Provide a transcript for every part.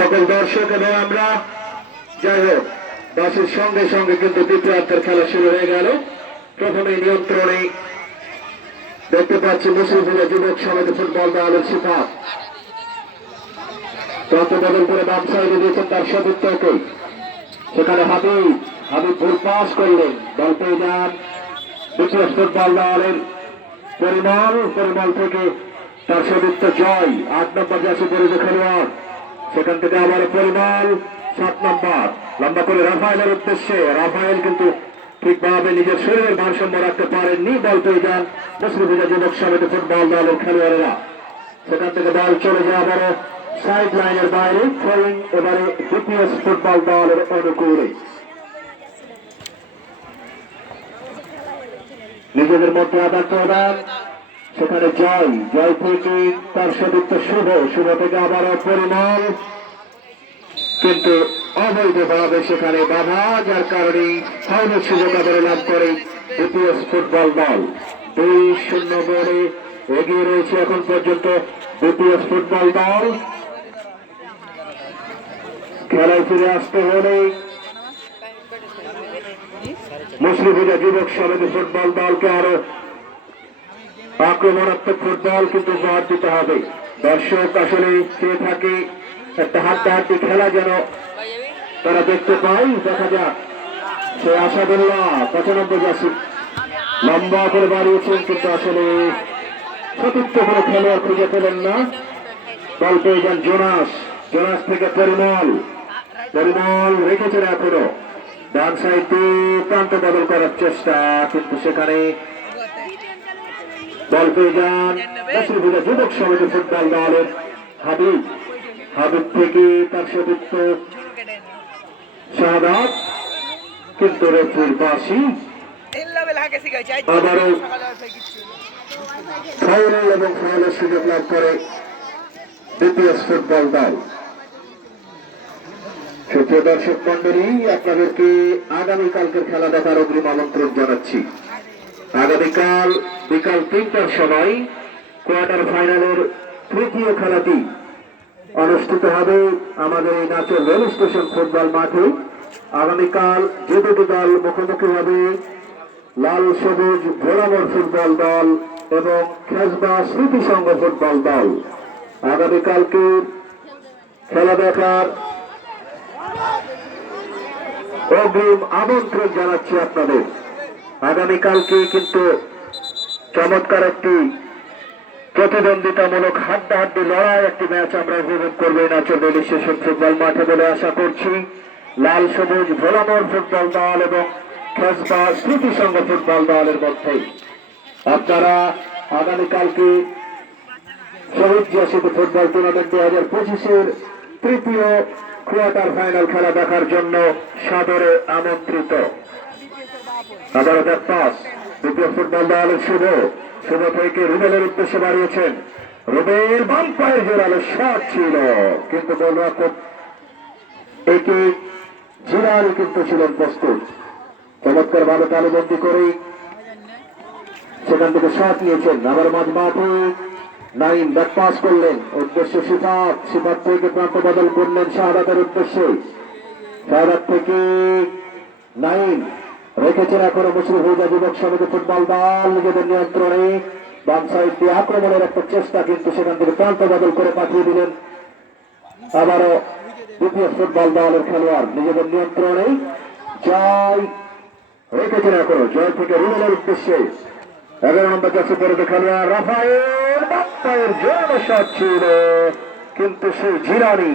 সকল দর্শক এবং আমরা, যাই হোক, বাসের সঙ্গে সঙ্গে কিন্তু দ্বিতীয়ার্ধের খেলা শুরু হয়ে গেল। প্রথমে নিয়ন্ত্রণে দেখতে পাচ্ছি মুসলিমপুরের যুবক সমিতি ফুটবল দলের সিফাত তত বদল করে বাম দিয়েছেন তার সতীর্থকে সেখানে হাবিব হাবিব ভুল পাস করলেন। বল পেয়ে যান দ্বিতীয় ফুটবল দলের পরিমল। পরিমল থেকে তার সতীর্থ জয়, আট নম্বর জাসি পরিবে খেলোয়াড়। সেখান থেকে আবার পরিমল সাত নম্বর। লম্বা করে রাফায়েলের উদ্দেশ্যে, রাফায়েল কিন্তু ঠিকভাবে নিজের শরীরের ভারসাম্য রাখতে পারেননি। বল পেয়ে যান মুসলিম যুবক সমিতি ফুটবল দলের খেলোয়াড়েরা। সেখান থেকে বল চলে যায় আবারও সাইড লাইনের বাইরে থ্রোয়িং এবারে ডিপিএস ফুটবল দলের অনুকূলে। নিজেদের মধ্যে আদান প্রদান সেখানে জয় জয় থেকে তার সদীপ্ত শুভ শুভ থেকে আবারও পরিমল কিন্তু অবৈধভাবে সেখানে বাধা, যার কারণে ফাউলের সুযোগ আবার লাভ করে ডিপিএস ফুটবল দল। দুই শূন্য গোলে এগিয়ে রয়েছে এখন পর্যন্ত ডিপিএস ফুটবল দল। খেলায় ফিরে আসতে হলে মুসলিমীরা যুবক সমিতি ফুটবল দলকে আরও আক্রমণাত্মক ফুটবল কিন্তু জবাব দিতে হবে। দর্শক আসলে চেয়ে থাকে, একটা হাড্ডাহাড্ডি খেলা যেন তারা দেখতে পাই দেখা যাক। সে আশাদুল্লাহ, পঁচানব্বই যাচ্ছি লম্বা করে বাড়িয়েছেন, কিন্তু আসলে সতীর্থ কোনো খেলোয়াড় খুঁজে পেলেন না। বল পেয়ে যান জোনাস। জোনাস থেকে পরিমল। পরিমল রেখেছেন এখনও। ডান সাইডে প্রান্ত বদল করার চেষ্টা, কিন্তু সেখানে বল পেয়ে যান। মুসলিমপুরের যুবক সমিতি ফুটবল দলের হাবিব। হাবিব থেকে তার সতীর্থ শাহাদ। কিন্তু বাসি আবারও ফাউল এবং ফাউলের সুযোগ লাভ করে দ্বিতীয় ফুটবল দল। সুপ্রিয় দর্শক মন্ডলী আপনাদেরকে আগামীকালকের খেলা দেখার অগ্রিম আমন্ত্রণ জানাচ্ছি। আগামীকাল বিকাল তিনটার সময় কোয়ার্টার ফাইনালের তৃতীয় খেলাটি অনুষ্ঠিত হবে আমাদের এই নাচের রেল স্টেশন ফুটবল মাঠে। আগামীকাল যে দুটি দল মুখোমুখি হবে, লাল, সবুজ, ভোলামর ফুটবল দল এবং খেসবা স্মৃতি সংঘ ফুটবল দল। আগামীকালকে খেলা দেখার অগ্রিম আমন্ত্রণ জানাচ্ছি আপনাদের। আগামীকালকে কিন্তু চমৎকার একটি প্রতিদ্বন্দ্বিতামূলক হাড্ডাহাড্ডি লড়াই, একটি ম্যাচ আমরা উপভোগ করব রেল স্টেশন ফুটবল মাঠে বলে আশা করছি। লাল, সবুজ, ভোলামোর ফুটবল দল এবং খেসবা স্মৃতি সংঘ ফুটবল দলের মধ্যে আপনারা আগামীকালকে শহীদ জিয়াসিদ ফুটবল টুর্নামেন্ট দু হাজার পঁচিশের তৃতীয় কোয়ার্টার ফাইনাল খেলা দেখার জন্য সাদরে আমন্ত্রিত। আবারও ব্যাক পাস দ্বিতীয় ফুটবল দলের শুভ। শুভ থেকে রুবেলের উদ্দেশ্যে বাড়িয়েছেন। রুবেল বাম পায়ের জোরালো শট ছিল। কিন্তু গোলরক্ষক এটি জিরানি কিন্তু ছিলেন প্রস্তুত। চমৎকার ভাবে তালুবন্দি করে সেখান থেকে শট নিয়েছেন। আবার মাঝ মাঠে নাইন ব্যাক পাস করলেন। উদ্দেশ্য সিফাত। সিফাত থেকে প্রান্ত বদল করলেন শাহাদাতের উদ্দেশ্যে। শাহাদাত থেকে নাইন রেখেছেন এখনও হয়ে যুবক সমিতি ফুটবল দল। নিজেদের নিয়ন্ত্রণে বাম সাইড দিয়ে আক্রমণের একটা চেষ্টা কিন্তু সেখান থেকে প্রান্ত বদল করে পাঠিয়ে দিলেন। আবারও দ্বিতীয় ফুটবল দলের খেলোয়াড় নিজেদের নিয়ন্ত্রণে জয় রেখেছেন এখনও। জয় থেকে রুমেলের উদ্দেশ্যে এগারো নম্বর কাছে পরে খেলোয়াড় রাফায়েল বাপ্পায়ের জোরালো শট ছিল, কিন্তু সেই জিরানি,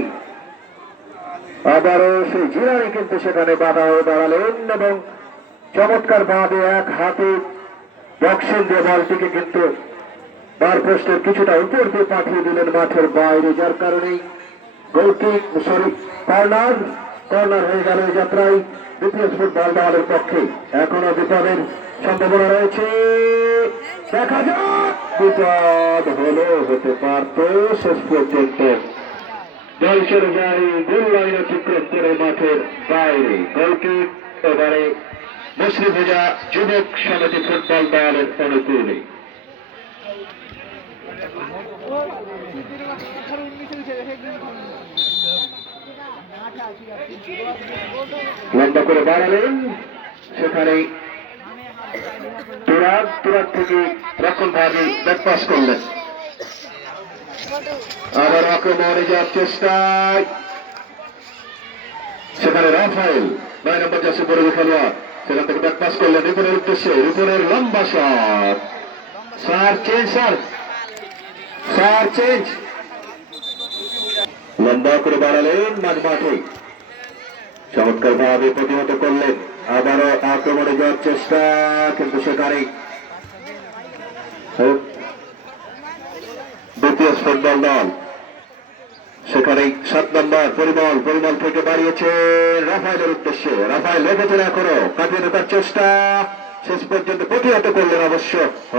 আবারও সেই জিরানি কিন্তু সেখানে বাধা হয়ে দাঁড়ালেন এবং চমৎকার বাঁধে এক হাতে বক্সিং দিয়ে বলটিকে কিন্তু বার কিছুটা উপর দিয়ে পাঠিয়ে দিলেন মাঠের বাইরে, যার কারণে সরি কর্নার কর্নার হয়ে গেল এই যাত্রায় দ্বিতীয় ফুটবল দলের পক্ষে। এখনও বিপদের সম্ভাবনা রয়েছে। দেখা যাক বিপদ হলো, হতে পারত শেষ পর্যন্ত। গোল লাইন অতিক্রম করে মাঠের বাইরে। গোলকিক এবারে মুসলিম ভুজা যুবক সমিতি ফুটবল দলের অনুকূলে। লম্বা করে বাড়ালেন। সেখানে তুরাগ তুরাগ থেকে রক্ষণ ভাগে ব্যাক পাস করলেন। আবার আক্রমণে যাওয়ার চেষ্টায়। সেখানে রাফায়েল, নয় নম্বর জাসে পড়ে খেলোয়াড়। সেখান থেকে ব্যাক পাস করলেন রিপনের উদ্দেশ্যে। রিপনের লম্বা shot. Sir, change, sir. Sir, change. লম্বা করে বাড়ালেন মাঝ মাঠে চমৎকার ভাবে প্রতিহত করলেন। আবারও আক্রমণে যাওয়ার চেষ্টা, কিন্তু সেখানে দ্বিতীয় ফুটবল দল। সেখানে সাত নম্বর পরিমল পরিমল থেকে বাড়িয়েছে রাফায়েলের উদ্দেশ্যে। রাফায়েল রেখেছেন এখনও, কাটিয়ে ঢোকার চেষ্টা। শেষ পর্যন্ত প্রতিহত করলেন অবশ্য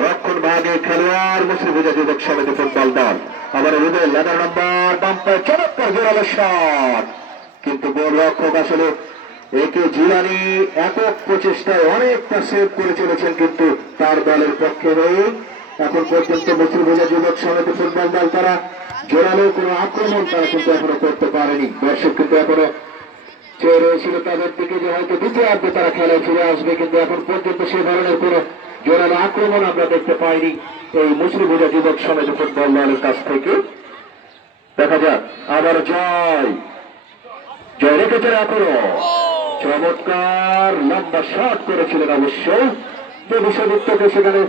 রক্ষণ ভাগে খেলোয়াড় মুসলিম ভুজা যুবক সমিতি ফুটবল দল। আবার রুবেল এগারো নম্বর বাম্পায় চমৎকার জোরালো শট কিন্তু গোল রক্ষক আসলে একে জিলানি একক প্রচেষ্টায় অনেকটা সেভ করে চলেছেন কিন্তু তার দলের পক্ষে হয়ে এখন পর্যন্ত মুসলিম ভুজা যুবক সমিতি ফুটবল দল তারা জোরালো কোনো আক্রমণ তারা কিন্তু এখনও করতে পারেনি। দর্শক কিন্তু এখনও চেয়ে রয়েছিল তাদের দিকে যে হয়তো দ্বিতীয়ার্ধে তারা খেলায় ফিরে আসবে, কিন্তু এখন পর্যন্ত সে ধরনের কোনো জোরালো আক্রমণ আমরা দেখতে পাইনি। এই মুসলিম ভুজা যুবক সমিতি ফুটবল দলের কাছ থেকে। দেখা যাক, আবার জয়। জয় রেখেছেন এখনও। চমৎকার লম্বা শট করেছিলেন অবশ্য। যে বিষয়বৃত্তকে সেখানে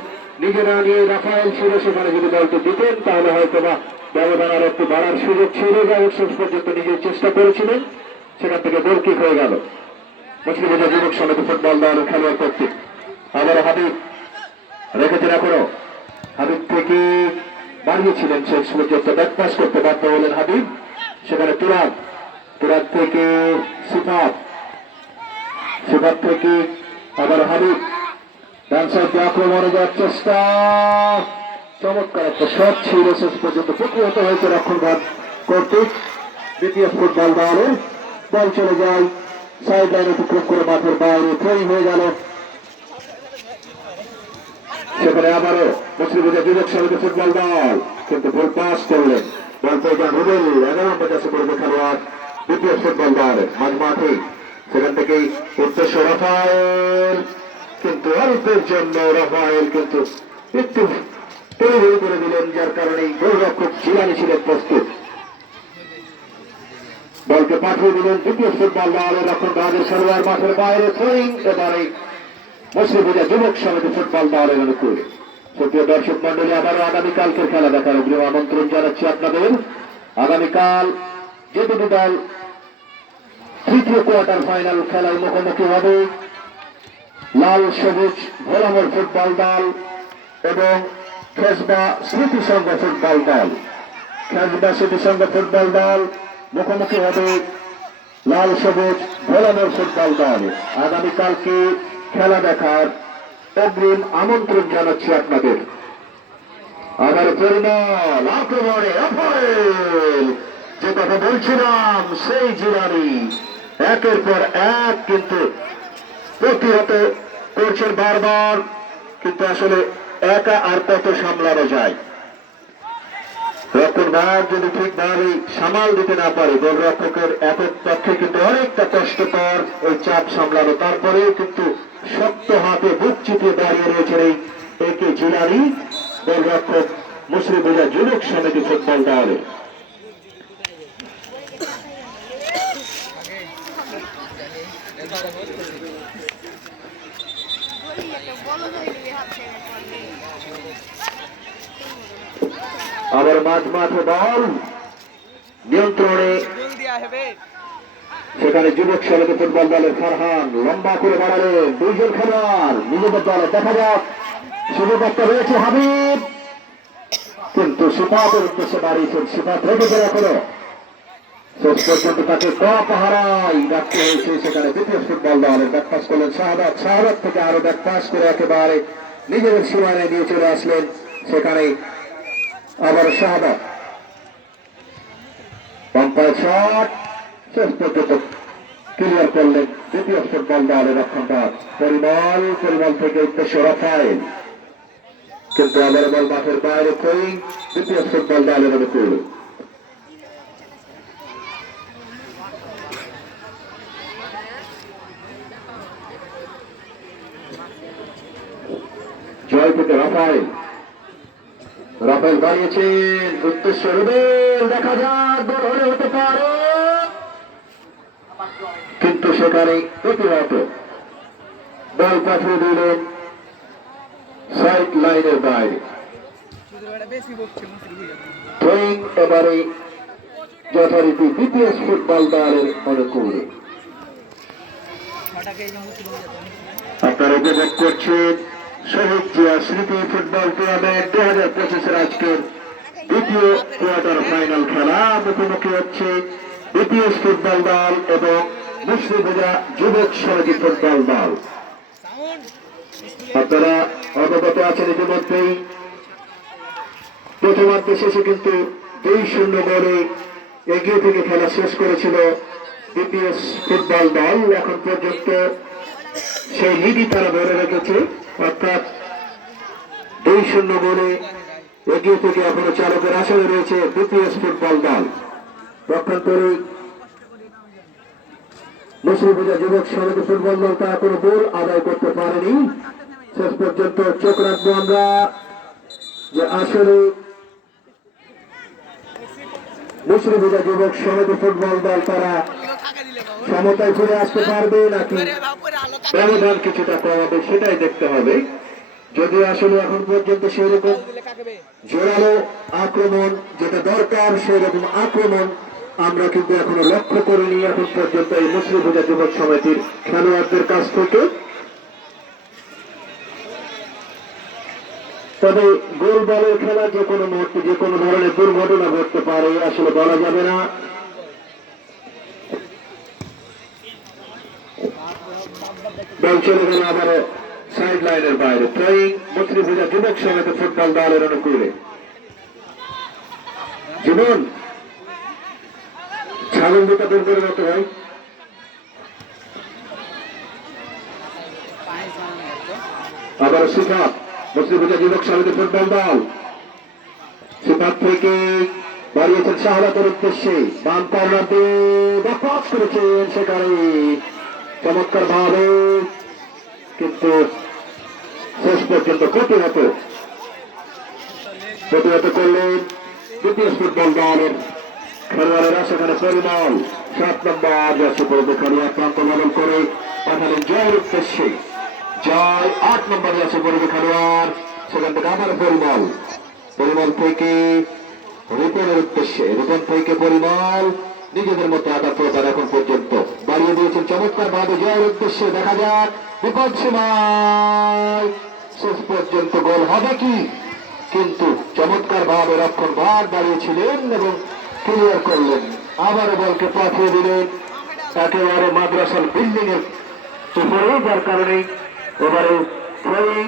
নিজেরা নিয়ে রাফায়েল ছিল, সেখানে যদি দলটি দিতেন, তাহলে হয়তো বা ব্যবধান আর একটু বাড়ার সুযোগ ছিল হোক শেষ পর্যন্ত নিজের চেষ্টা করেছিলেন। সেখান থেকে গোল কিক হয়ে গেল। মুসলিম যুবক সমিতি ফুটবল দলের খেলোয়াড় কর্তৃক। আবার হাবিব রেখেছেন এখনও। হাবিব থেকে বাড়িয়েছিলেন শেষ পর্যন্ত। ব্যাক পাস করতে বাধ্য হলেন হাবিব। সেখানে তুরাগ। তুরাগ থেকে সিফাত। সিফাত থেকে আবার হাবিব। ডান সাইড দিয়ে আক্রমণে যাওয়ার চেষ্টা। চমৎকার একটা শট ছিল, শেষ পর্যন্ত প্রতিহত হয়েছে রক্ষণ ভাগ কর্তৃক। দ্বিতীয় ফুটবল দলের বল চলে যায়। সাইড লাইন অতিক্রম করে মাঠের বাইরে তৈরি হয়ে গেল। সেখানে আবারও মুসলিম লীগের যুবক সমিতি ফুটবল দল। কিন্তু গোল পাস করলেন। বল পেয়ে যান রুবেল। এগারো নম্বর কাছে পড়বে খেলোয়াড়। দ্বিতীয় ফুটবল দল মাঝ মাঠে সেখান থেকেই উদ্দেশ্য রাফায়েল। কিন্তু অল্পের জন্য রাফায়েল কিন্তু একটু তৈরি করে দিলেন, যার কারণে গোলরক্ষক জিলানি ছিলেন প্রস্তুত। বলকে পাঠিয়ে দিলেন দ্বিতীয় ফুটবল দলের রক্ষণ রাজের খেলোয়াড় মাঠের বাইরে থ্রোয়িং এবারে মুসলিম পূজা যুবক সমিতি ফুটবল দলের অনুকূলে। সুপ্রিয় দর্শক মন্ডলী আবারও আগামীকালকের খেলা দেখার অগ্রিম আমন্ত্রণ জানাচ্ছি আপনাদের। আগামীকাল যে দুটি দল তৃতীয় কোয়ার্টার ফাইনাল খেলায় মুখোমুখি হবে, লাল সবুজ ভোলামর ফুটবল দল এবং খেসবা স্মৃতি সংঘ ফুটবল দল। খেসবা স্মৃতি সংঘ ফুটবল দল মুখোমুখি হবে লাল সবুজ ভোলামর ফুটবল দল। আগামীকালকে খেলা দেখার অগ্রিম আমন্ত্রণ জানাচ্ছি আপনাদের। আমার পরিমল, আক্রমণে যে কথা বলছিলাম, সেই জিলানি একের পর এক কিন্তু প্রতিহত করছেন বারবার, কিন্তু আসলে একা আর কত সামলানো যায়? রক্ষণ ভাগ যদি ঠিকভাবে সামাল দিতে না পারে, গোলরক্ষকের একক পক্ষে কিন্তু অনেকটা কষ্টকর ওই চাপ সামলানো। তারপরেও কিন্তু শক্ত হাতে বুক চিপিয়ে দাঁড়িয়ে রয়েছেন এই একে জিলানি গোলরক্ষক মুসলিম বোঝা যুবক সমিতি ফুটবল দলে। আবার মাঝ মাঠে বল নিয়ন্ত্রণে সেখানে যুবক সমিতি ফুটবল দলের ফারহান লম্বা করে বাড়ালেন দুইজন খেলোয়াড়। নিজেদের দলে দেখা যাক। সুযোগ একটা রয়েছে হাবিব কিন্তু সিফাতের উদ্দেশ্যে বাড়িয়েছেন সিফাত রেখেছে এখনও। শেষ পর্যন্ত তাকে পাহারাই রাখতে হয়েছে সেখানে দ্বিতীয় ফুটবল দলের ব্যাকপাস করলেন শাহাদাত। শাহাদাত থেকে আরও ব্যাকপাস করে একেবারে নিজেদের সীমানায় নিয়ে চলে আসলেন। সেখানে আবার শাহাদা পাম্পায় শট শেষ পর্যন্ত ক্লিয়ার করলেন দ্বিতীয় স্পট বল দেওয়ালে রক্ষণটা পরিমল পরিমল থেকে উদ্দেশ্য রাখায় কিন্তু আবার বল মাঠের বাইরে কই দ্বিতীয় স্পট বল দেওয়ালে জয় থেকে রাফায়েল। রাফাইল বাড়িয়েছেন উদ্দেশ্য রুবেল, দেখা যাক, গোল হলে হতে পারে। কিন্তু সেখানে প্রতিহত বল পাঠিয়ে দিলেন সাইড লাইনের বাইরে। থ্রোয়িং এবারে যথারীতি বিপিএস ফুটবল দলের অনুকূলে আপনারা উপভোগ করছেন শহীদ জিয়া স্মৃতি ফুটবল টুর্নামেন্ট দু হাজার পঁচিশের আজকের দ্বিতীয় কোয়ার্টার ফাইনাল খেলা। মুখোমুখি হচ্ছে বিপিএস ফুটবল দল এবং মুসলিমরা যুবক সমিতি ফুটবল দল। আপনারা অবগত আছেন ইতিমধ্যেই। প্রথমার্ধে শেষে কিন্তু দুই শূন্য গোলে এগিয়ে থেকে খেলা শেষ করেছিল বিপিএস ফুটবল দল। এখন পর্যন্ত সেই লিডই তারা ধরে রেখেছে অর্থাৎ দুই শূন্য গোলে এগিয়ে থেকে এখনও চালকের আসরে রয়েছে বিপিএস ফুটবল দল। পক্ষান্তরে মুসলিমপুজা যুবক সমিতি ফুটবল দল তারা কোনো গোল আদায় করতে পারেনি। শেষ পর্যন্ত চোখ রাখব আমরা যে আসলে মুসলিমপুজা যুবক সমিতি ফুটবল দল তারা সমতায় ফিরে আসতে পারবে নাকি? ব্যবধান কিছুটা কমাবে সেটাই দেখতে হবে। যদি আসলে এখন পর্যন্ত সেরকম জোরালো আক্রমণ যেটা দরকার, সেরকম আক্রমণ আমরা কিন্তু এখনও লক্ষ্য করিনি এখন পর্যন্ত এই মুসলিম পূজা যুবক সমিতির খেলোয়াড়দের কাছ থেকে। তবে গোল বলের খেলা যে কোনো মুহূর্তে, যে কোনো ধরনের দুর্ঘটনা ঘটতে পারে, আসলে বলা যাবে না। বল চলে গেল আবারও সাইড লাইনের বাইরে। থ্রোয়িং মুসলিম পূজা যুবক সমিতি ফুটবল দলের অনুকূলে। জীবন ছাগল দুটা দূর করে মতো ভাই। আবার সিফাত মুসলিম পূজা যুবক সমিতি ফুটবল দল। সিফাত থেকে বাড়িয়েছেন শাহলাতের উদ্দেশ্যে। বাম কর্নার বাপাস করেছেন সেখানে চমৎকার ভাবে কিন্তু শেষ পর্যন্ত প্রতিহত প্রতিহত করলেন দ্বিতীয় ফুটবল দলের খেলোয়াড়েরা, সেখানে পরিমল, সাত নম্বর যাচ্ছে পড়বে খেলোয়াড় প্রান্ত বদল করে পাঠালেন জয়ের উদ্দেশ্যে। জয় আট নম্বর যাচ্ছে পড়বে খেলোয়াড়, সেখান থেকে আবার পরিমল। পরিমল থেকে রিপনের উদ্দেশ্যে, রিপন থেকে পরিমল নিজেদের মধ্যে আঘাত প্রচার এখন পর্যন্ত। বাড়িয়ে দিয়েছেন চমৎকার ভাবে জয়ের উদ্দেশ্যে দেখা যাক, বিপদ সময় শেষ পর্যন্ত গোল হবে কি? কিন্তু চমৎকার ভাবে রক্ষণ ভাগ দাঁড়িয়েছিলেন এবং ক্লিয়ার করলেন। আবার বলকে পাঠিয়ে দিলেন। একেবারে মাদ্রাসার বিল্ডিং এর উপরে, যার কারণে এবারে থ্রোয়িং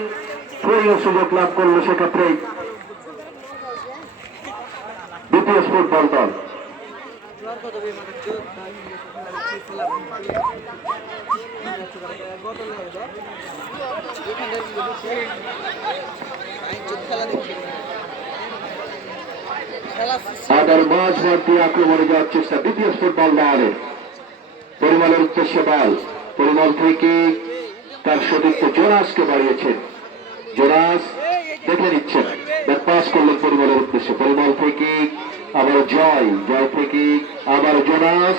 থ্রোয়িং সুযোগ লাভ করল সেক্ষেত্রে দ্বিতীয় ফুটবল দল। আদার মাঝ ভর্তি আক্রমণে যাওয়ার চেষ্টা, দ্বিতীয় ফুটবল দলের পরিমলের উদ্দেশ্যে বল পরিমল থেকে তার সতীর্থ জোনাসকে বাড়িয়েছেন। জোনাস দেখে নিচ্ছেন। ব্যাট পাস করলেন পরিমলের উদ্দেশ্যে পরিমল থেকে আবার জয় জয় থেকে আবার জোনাস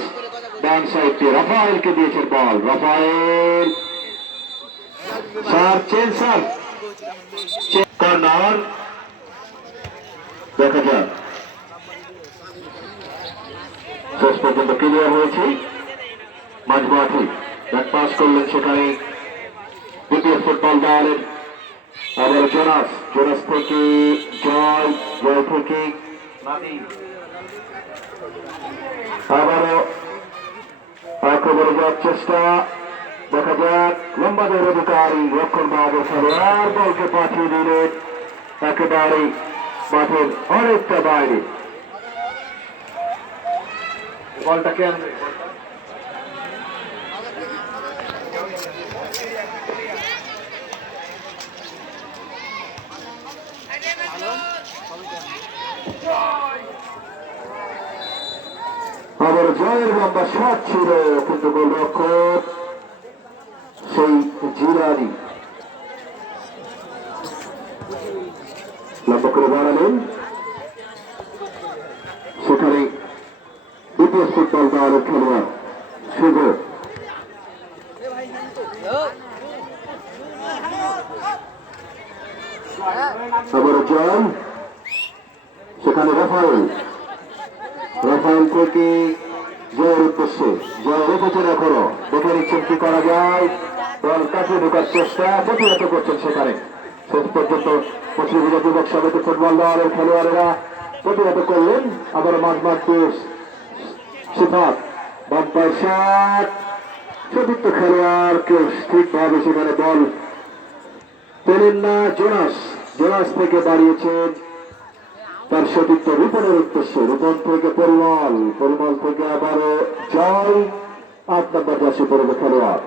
ডান সাইড দিয়ে রাফায়েলকে দিয়েছেন ball Rafael sir change sir corner দেখা যাক শেষ পর্যন্ত ক্লিয়ার হয়েছে মাঝ মাঠে ব্যাট পাস করলেন সেখানে দ্বিতীয় ফুটবল দলের আবার জোনাস জোনাস থেকে জয় জয় থেকে। আবারও আক্রমণে যাওয়ার চেষ্টা। দেখা যাক লম্বাদের অধিকারী রক্ষণ বাহাদুর খেলোয়াড় বলকে পাঠিয়ে দিলেন একেবারে মাঠের অনেকটা বাইরে। বলটা আবার জয়ের লম্বা শট ছিল, কিন্তু গোলরক্ষক সেই জিলানি। লম্বা করে বাড়ালেন সেখানে দ্বিতীয় ফুটবল দলের খেলোয়াড় শুভ আবার জয়। সেখানে রাফায়েল। রাফায়েল থেকে জয়ের উদ্দেশ্যে। জয় রেখেছেন এখনও দেখে নিচ্ছেন কি করা যায়। বল কাটিয়ে ঢোকার চেষ্টা প্রতিহত করছেন সেখানে। শেষ পর্যন্ত মুসলিম যুবক সমিতি ফুটবল দলের খেলোয়াড়েরা প্রতিহত করলেন। আবার মাঠ মাঠ দিয়ে সিফাত বাম্পার শাট চতুর্থ খেলোয়াড় কেউ ঠিকভাবে সেখানে বল পেলেন না। জোনাস জোনাস থেকে দাঁড়িয়েছেন তার সতীর্থ রূপনের উদ্দেশ্যে রূপন থেকে পরিমল পরিমল থেকে আবারও জয়, আট নম্বর রাশি পড়বে খেলোয়াড়।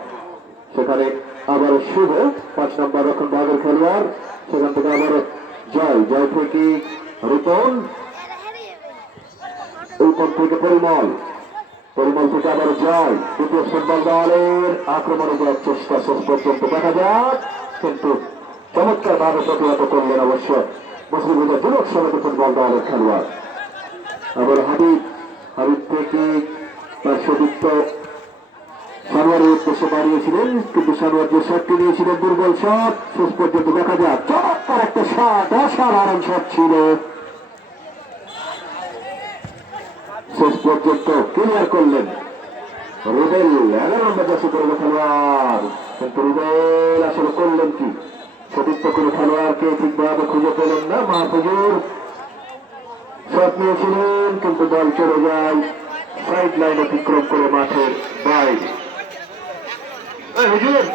সেখানে আবারও শুভ, পাঁচ নম্বর রক্ষণ ভাগের খেলোয়াড়, সেখান থেকে আবারও জয় জয় থেকে রূপন রূপন থেকে পরিমল পরিমল থেকে আবার জয়, দ্বিতীয় ফুটবল দলের আক্রমণে যাওয়ার চেষ্টা শেষ পর্যন্ত দেখা যাক, কিন্তু চমৎকার ভাবে প্রতিহত করলেন অবশ্য মুসলিম লীগের যুবক সমিতি ফুটবল দলের খেলোয়াড়। আবার হাবিব হাবিব থেকে তার সতীর্থ সানোয়ারের উদ্দেশ্যে দাঁড়িয়েছিলেন কিন্তু সানোয়ার যে শটটি নিয়েছিলেন, দুর্বল শট শেষ পর্যন্ত দেখা যাক। চমৎকার একটা শট অসাধারণ শট ছিল। শেষ পর্যন্ত ক্লিয়ার করলেন। রুবেল, এগারো নম্বর দশে করবে খেলোয়াড়। কিন্তু রুবেল আসলে করলেন কি? সতীর্থ কোনো খেলোয়াড়কে ঠিকভাবে খুঁজে পেলেন না মাহফুজুর। শট নিয়েছিলেন, কিন্তু বল চলে যায়। সাইড লাইন অতিক্রম করে মাঠের বাইরে। হুজুর!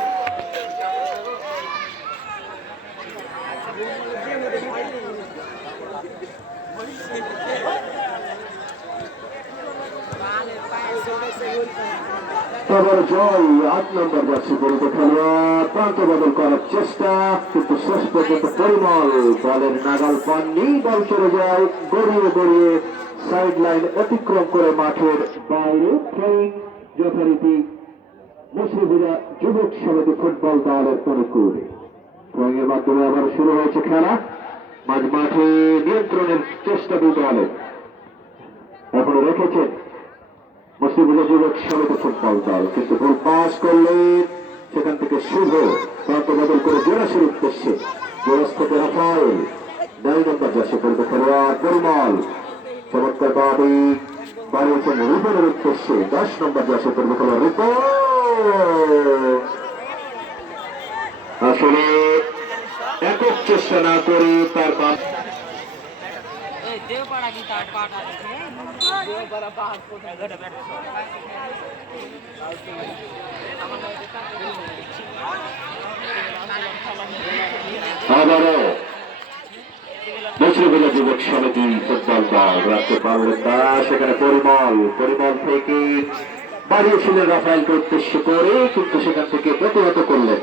আবার জয়, আট নম্বর যাচ্ছে পরিত খেলোয়াড়, প্রান্ত বদল করার চেষ্টা, কিন্তু শেষ পর্যন্ত পরিমল, বলের নাগাল পাননি, বল চলে যায়, গড়িয়ে গড়িয়ে সাইড লাইন অতিক্রম করে মাঠের বাইরে ট্রেন যথারীতি মুসলিমরা যুবক সমিতি ফুটবল দলের অনুকূলে। ড্রয়িং মাধ্যমে আবার শুরু হয়েছে খেলা। মাঝ মাঠে নিয়ন্ত্রণের চেষ্টা দুই দলের। এখনও রেখেছেন মুসলিমুল্লাহ যুবক সমিতি ফুটবল দল কিন্তু গোল পাস করলেন সেখান থেকে শুভ প্রান্ত বদল করে জোরাসের উদ্দেশ্যে জোরাস থেকে রাফায়েল নয় নম্বর যাচ্ছে করবে খেলোয়াড় পরিমল চমৎকার বাবি আসলে একক চেষ্টা না করে তার দেওপাড়া কি তার পাট আছে। দেওপাড়া পাহাড় কোথায় ঘটে আবারও মুসলিমুল্লাহ যুবক সমিতি ফুটবল দল রাখতে পারলেন না, সেখানে পরিমল পরিমল থেকে বাড়িয়েছিলেন রাফায়েলকে উদ্দেশ্য করে, কিন্তু সেখান থেকে প্রতিহত করলেন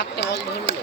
একটা বল ধরলো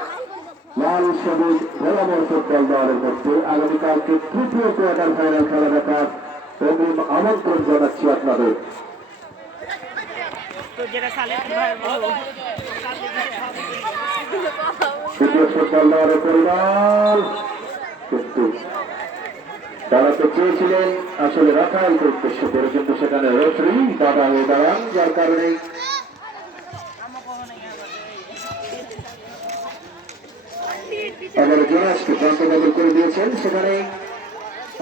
লাল সবুজ ভোলামোর ফুটবল দলের মধ্যে আগামীকালকে তৃতীয় কোয়ার্টার ফাইনাল খেলা দেখার অগ্রিম আমন্ত্রণ জানাচ্ছি আপনাদের। তো তৃতীয় ফুটবল দলের কিন্তু দাঁড়াতে চেয়েছিলেন আসলে রাখালকে উদ্দেশ্য করে কিন্তু সেখানে রেফারি বাধা হয়ে দাঁড়ান, যার কারণে আবার জোনাসকে প্রান্ত করে দিয়েছেন। সেখানে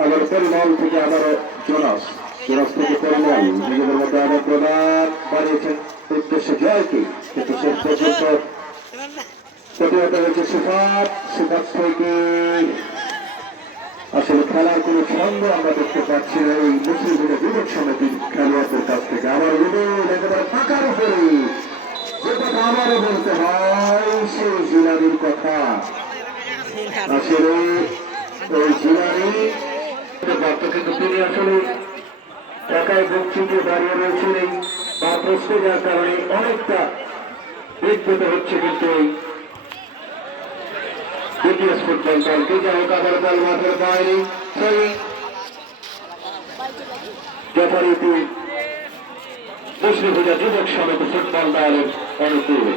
আবার পরিমল থেকে আবারও জোনাস। জোনাস থেকে পরিমল, নিজেদের মধ্যে আবার প্রদান বাড়িয়েছেন উদ্দেশ্য জয়কে কিন্তু শেষ পর্যন্ত প্রতিহত হয়েছে সুফাত সুফাত থেকে আসলে খেলার কোনো ছন্দ আমরা দেখতে পাচ্ছি না। এই মুসলিমের বিবেক সমিতির খেলোয়াড়দের কাছ থেকে আমার রুবেল একেবারে ফাঁকার উপরে যে কথা আবারও বলতে হয়, সেই জিলানির কথা। আসলে ওই জিলানি বার্তা কিন্তু তিনি আসলে একাই বক্তৃতে দাঁড়িয়ে রয়েছেন এই বা প্রশ্নে যার কারণে অনেকটা বিদ্যুত হচ্ছে কিন্তু এই বিটিএস ফুটবল দলকে যাই হোক আবার দল মাঠের বাইরে সেই যথারীতি মুসলিম যুবক সমিতি ফুটবল দলের অনুকূলে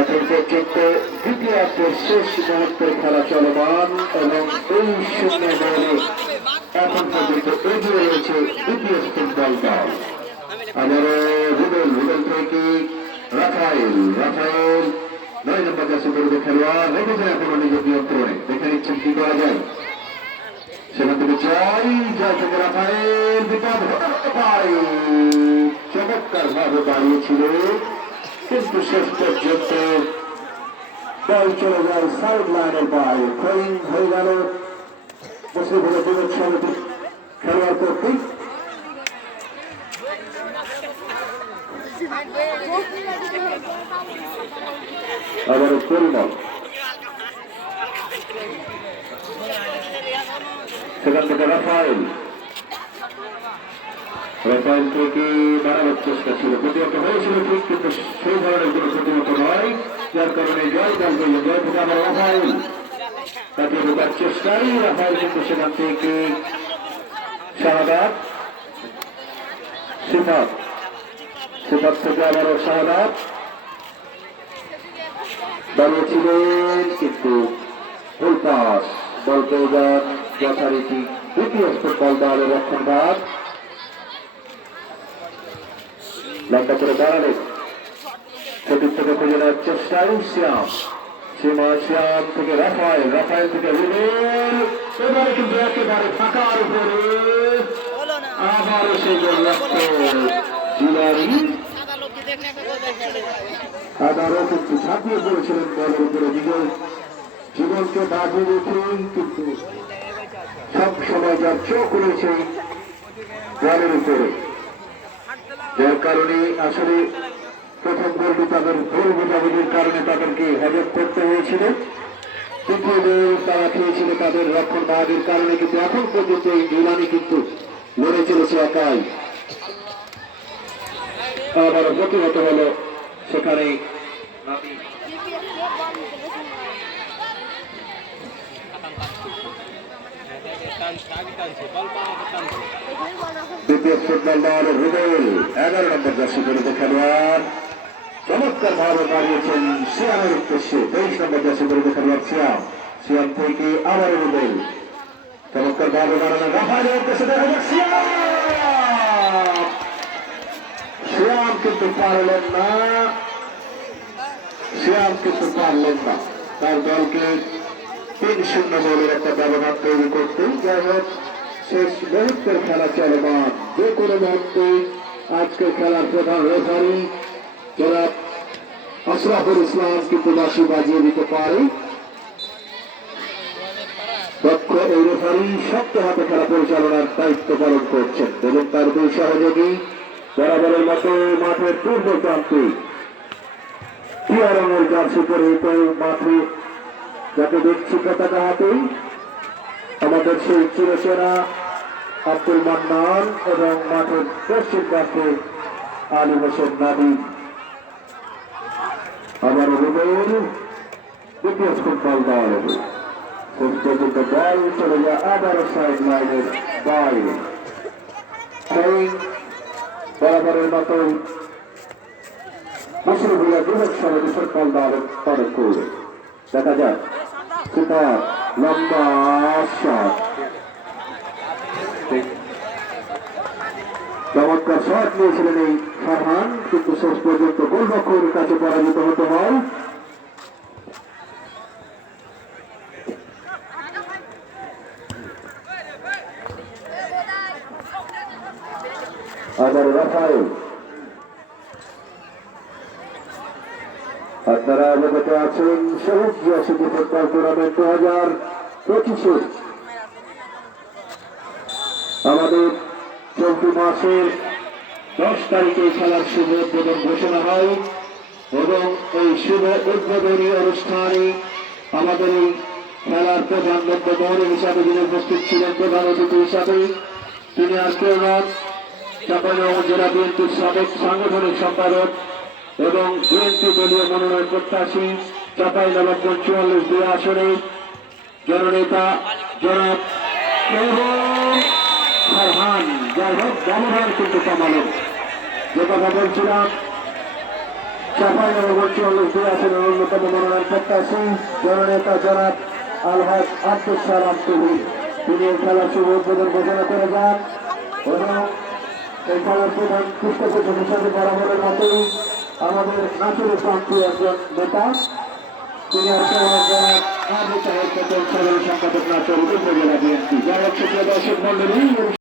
এখন পর্যন্ত দ্বিতীয়ার্ধের শেষ মুহূর্তের খেলা চলমান এবং এই শূন্য দলে এখন পর্যন্ত এগিয়ে রয়েছে দ্বিতীয় ফুটবল দল। আবারও রুবেল রুবেল থেকে রাফায়েল রাফায়েল নয় নম্বর কাছে করবে খেলোয়াড় রেখেছেন এখনও নিজের নিয়ন্ত্রণে দেখে নিচ্ছেন কি করা যায়। সেখান থেকে জয় জয় থেকে রাফায়েল, বিপদ হতে পারে চমৎকার ভাবে দাঁড়িয়েছিল কিন্তু শেষ পর্যন্ত বল চলে যায় সাইড লাইনের বাইরে ক্রয়িং হয়ে গেল মুসলিমপুরের বিবেক সমিতি খেলোয়াড় কর্তৃক আবারও পরিমল সেখান থেকে রাফায়েল রাফায়েল থেকে বাড়ানোর চেষ্টা ছিল। প্রতিহত হয়েছিল ঠিক, কিন্তু সেই ধরনের কোনো প্রতিহত নয়। যার কারণে জয় দল পেল জয় থেকে আবার রাফায়েল তাকে ঢোকার চেষ্টাই রাফায়েল কিন্তু সেখান থেকে শাহাদাত, সিফাত। সিফাত থেকে আবারও শাহাদাত। দাঁড়িয়েছিলেন কিন্তু ফুল বল পেয়ে যান যথারীতি দ্বিতীয় ফুটবল দলের রক্ষণভাগ। লম্বা করে দাঁড়ালেন সেটির থেকে খুঁজে নেওয়ার চেষ্টায় শ্যাম সীমা শ্যাম থেকে রাফায়েল রাফায়েল থেকে রুবেল। এবারে কিন্তু একেবারে ফাঁকার উপরে। আবারও সেই গোল জিলারি আবারও কিন্তু পড়েছিলেন জীবন জীবনকে রেখেই কিন্তু সব সময় যার চোখ রয়েছে বলের উপরে। যার কারণে আসলে প্রথম গোলটি তাদের ভুল বোঝাবুঝির কারণে তাদেরকে হজম করতে হয়েছিল। তৃতীয় গোল তারা খেয়েছিল তাদের রক্ষণ ভাগের কারণে কিন্তু এখন পর্যন্ত এই নিলামি কিন্তু লড়ে চলেছে একাই। আবার প্রতিহত হলো সেখানে দ্বিতীয় ফুটবল দল রুবেল, এগারো নম্বর জার্সি পরিতে খেলোয়াড়। চমৎকার ভাবে দাঁড়িয়েছেন সিয়ামের উদ্দেশ্যে, তেইশ নম্বর জার্সি পরিতে খেলোয়াড় সিয়াম। সিয়াম থেকে আবার রুবেল। চমৎকার ভাবে দাঁড়ানো রাফায়েলের উদ্দেশ্যে দেখা যাক সিয়াম! সিয়াম কিন্তু পারলেন না। সিয়াম কিন্তু পারলেন না। তার দলকে তিন শূন্য গোলের একটা ব্যবধান তৈরি করতে যাই হোক শেষ মুহূর্তের খেলা চলমান যে কোনো মুহূর্তে আজকের খেলার প্রধান রেফারি যারা আশরাফুল ইসলাম কিন্তু বাসি বাজিয়ে দিতে পারে। দক্ষ এই রেফারি শক্ত হাতে খেলা পরিচালনার দায়িত্ব পালন করছেন এবং তার দুই সহযোগী বরাবরের মতো মাঠের পূর্ব প্রান্তে। টিয়ারঙের জার্সি পরে মাঠে যাকে দেখছি পতাকা হাতেই আমাদের সেই চিরসেনা আব্দুল মান্নান এবং মাঠের পশ্চিম পাশে আলী হোসেন নাবি আবার রুবেল দ্বিতীয় ফুটবল দল। পর্যন্ত বল চলে যায় আবারও সাইড লাইনের বাইরে। সেই বরাবরের মতো দেখা যাক লম্বা শট চমৎকার শট নিয়েছিলেন এই ফারহান কিন্তু শেষ পর্যন্ত গোলরক্ষকের কাছে পরাজিত হতে হয় আবার রাফায়েল আপনারা অবগত আছেন টুর্নামেন্ট দু হাজার পঁচিশে। আমাদের চলতি মাসের দশ তারিখে খেলার শুভ উদ্বোধন ঘোষণা হয় এবং এই শুভ উদ্বোধনী অনুষ্ঠানে আমাদের এই খেলার প্রধান লক্ষ্য হিসাবে যিনি উপস্থিত ছিলেন, প্রধান অতিথি হিসাবে, তিনি নন চাপাইনগর জেলা বিএনপির সাবেক সাংগঠনিক সম্পাদক এবং বিএনপি দলীয় মনোনয়ন প্রত্যাশী চাপাইনবাবগঞ্জ চুয়াল্লিশ দুই আসনে জননেতা জনাব ফারহান। যাই হোক ব্যবহার কিন্তু কমালেন যে কথা বলছিলাম চাপাইনবাবগঞ্জ চুয়াল্লিশ দুই আসনের অন্যতম মনোনয়ন প্রত্যাশী জননেতা জনাব আলহাজ আব্দুল সালাম তুহিন তিনি এই খেলার শুভ উদ্বোধন ঘোষণা করে যান এবং এই খেলার প্রধান পৃষ্ঠপোষক হিসাবে বরাবরের মতোই আমাদের নাসির ইসলাম একজন নেতা তিনি সম্পাদক নাচল উপজেলা বিএনপি। যারা হচ্ছে দর্শক মন্ডলী